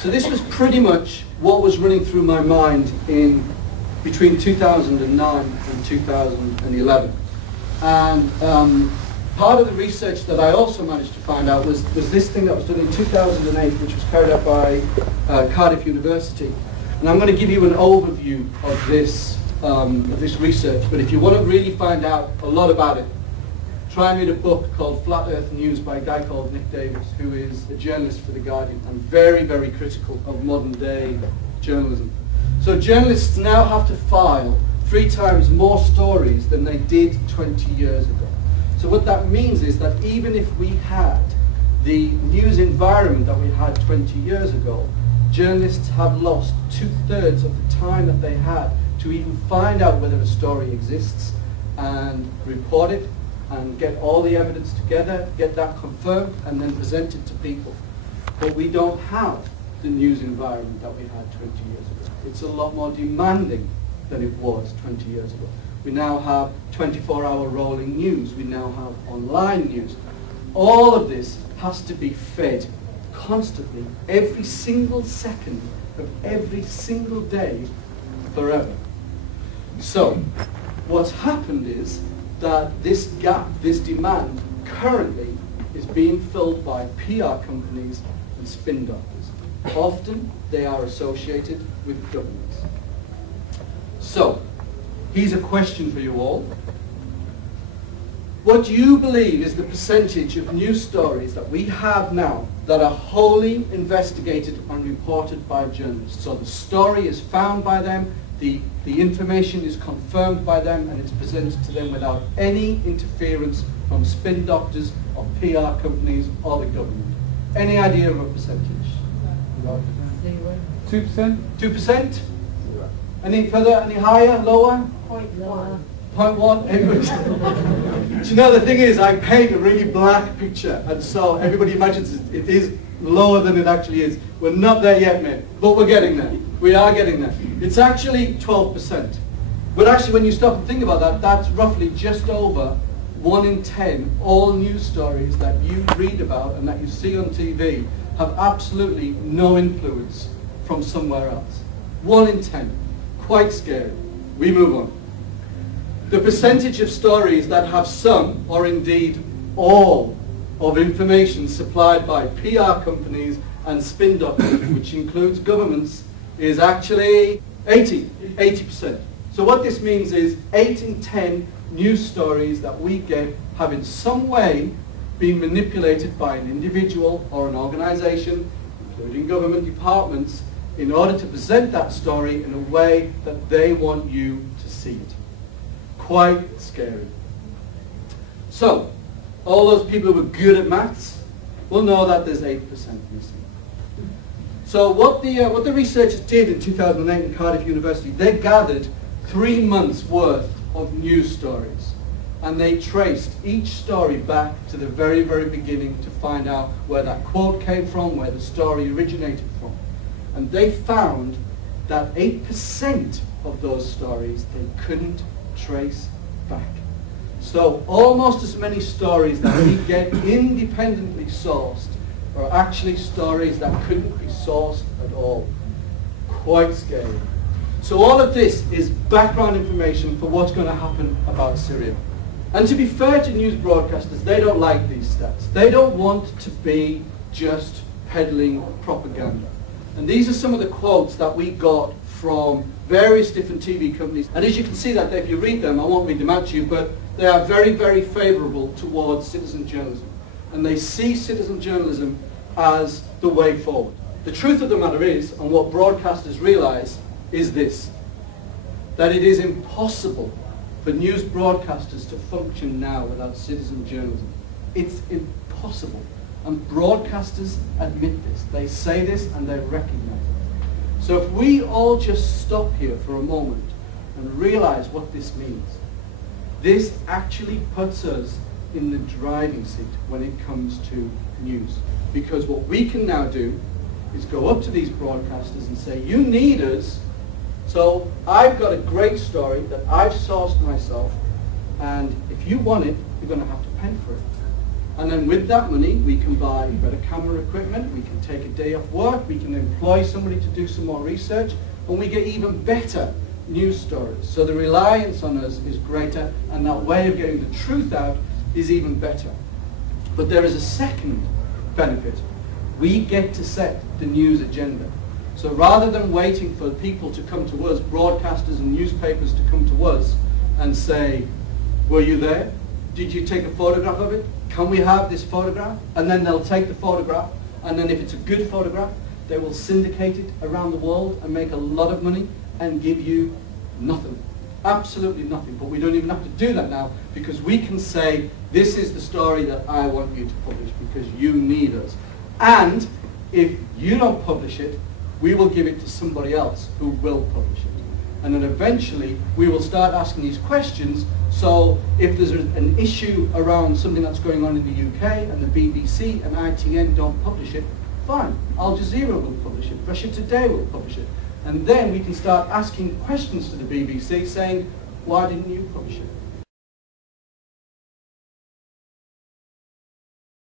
So this was pretty much what was running through my mind in between 2009 and 2011. And part of the research that I also managed to find out was this thing that was done in 2008, which was carried out by Cardiff University. And I'm going to give you an overview of this research, but if you want to really find out a lot about it, try and read a book called Flat Earth News by a guy called Nick Davis, who is a journalist for The Guardian and very, very critical of modern day journalism. So journalists now have to file 3 times more stories than they did 20 years ago. So what that means is that even if we had the news environment that we had 20 years ago, journalists have lost 2/3 of the time that they had to even find out whether a story exists and report it and get all the evidence together, get that confirmed, and then present it to people. But we don't have the news environment that we had 20 years ago. It's a lot more demanding than it was 20 years ago. We now have 24-hour rolling news. We now have online news. All of this has to be fed constantly, every single second of every single day, forever. So, what's happened is that this gap, this demand, currently is being filled by PR companies and spin doctors. Often, they are associated with governments. So, here's a question for you all. What do you believe is the percentage of news stories that we have now that are wholly investigated and reported by journalists? So the story is found by them, the information is confirmed by them, and it's presented to them without any interference from spin doctors or PR companies or the government. Any idea of a percentage? 2%? 2%? Any further, any higher, lower? 0.1. 0.1? Do you know, the thing is, I paint a really black picture, and so everybody imagines it is lower than it actually is. We're not there yet, mate, but we're getting there. We are getting there. It's actually 12%. But actually, when you stop and think about that, that's roughly just over 1 in 10 all news stories that you read about and that you see on TV have absolutely no influence from somewhere else. 1 in 10. Quite scary. We move on. The percentage of stories that have some, or indeed all, of information supplied by PR companies and spin doctors, which includes governments, is actually 80%. So what this means is 8 in 10 news stories that we get have in some way been manipulated by an individual or an organization, including government departments, in order to present that story in a way that they want you to see it. Quite scary. So, all those people who are good at maths will know that there's 8% missing. So what the researchers did in 2008 in Cardiff University, they gathered 3 months worth of news stories. And they traced each story back to the very, very beginning to find out where that quote came from, where the story originated from. And they found that 8% of those stories they couldn't trace back. So almost as many stories that we get independently sourced are actually stories that couldn't be sourced at all. Quite scary. So all of this is background information for what's going to happen about Syria. And to be fair to news broadcasters, they don't like these stats. They don't want to be just peddling propaganda. And these are some of the quotes that we got from various different TV companies. And as you can see that if you read them, I won't read them out to you, but they are very, very favorable towards citizen journalism. And they see citizen journalism as the way forward. The truth of the matter is, and what broadcasters realize, is this: that it is impossible for news broadcasters to function now without citizen journalism. It's impossible. And broadcasters admit this. They say this and they recognize it. So if we all just stop here for a moment and realize what this means, this actually puts us in the driving seat when it comes to news. Because what we can now do is go up to these broadcasters and say, you need us, so I've got a great story that I've sourced myself, and if you want it, you're going to have to pay for it. And then with that money, we can buy better camera equipment, we can take a day off work, we can employ somebody to do some more research, and we get even better news stories. So the reliance on us is greater, and that way of getting the truth out is even better. But there is a second benefit. We get to set the news agenda. So rather than waiting for people to come to us, broadcasters and newspapers to come to us and say, were you there? Did you take a photograph of it? Can we have this photograph? And then they'll take the photograph, and then if it's a good photograph, they will syndicate it around the world and make a lot of money and give you nothing. Absolutely nothing. But we don't even have to do that now, because we can say, this is the story that I want you to publish because you need us. And if you don't publish it, we will give it to somebody else who will publish it. And then eventually we will start asking these questions. So if there's an issue around something that's going on in the UK and the BBC and ITN don't publish it, fine, Al Jazeera will publish it, Russia Today will publish it. And then we can start asking questions to the BBC saying, why didn't you publish it?